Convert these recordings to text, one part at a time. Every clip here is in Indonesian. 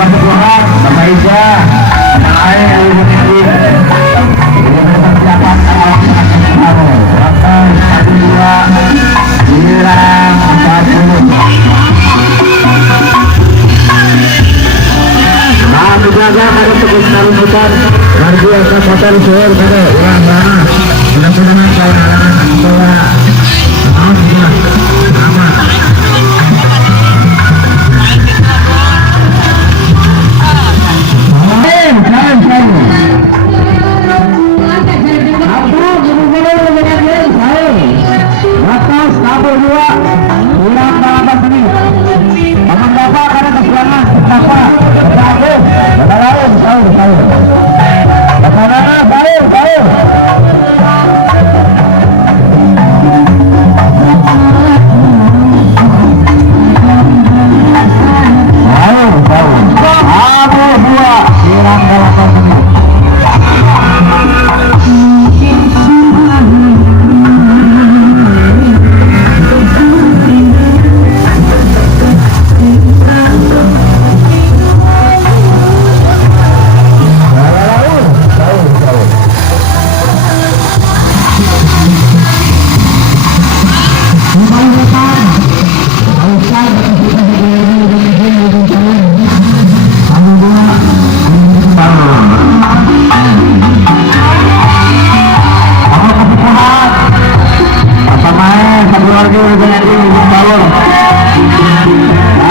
Kebutuhan Bapak Ija persiapan satu dua hilang 40 nah menjaga pada teguh rumputan luar biasa motor suhur pada ulang mana mudah-mudahan kawan halangan bahwa aman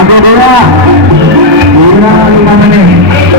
Ada dia, 5 menit.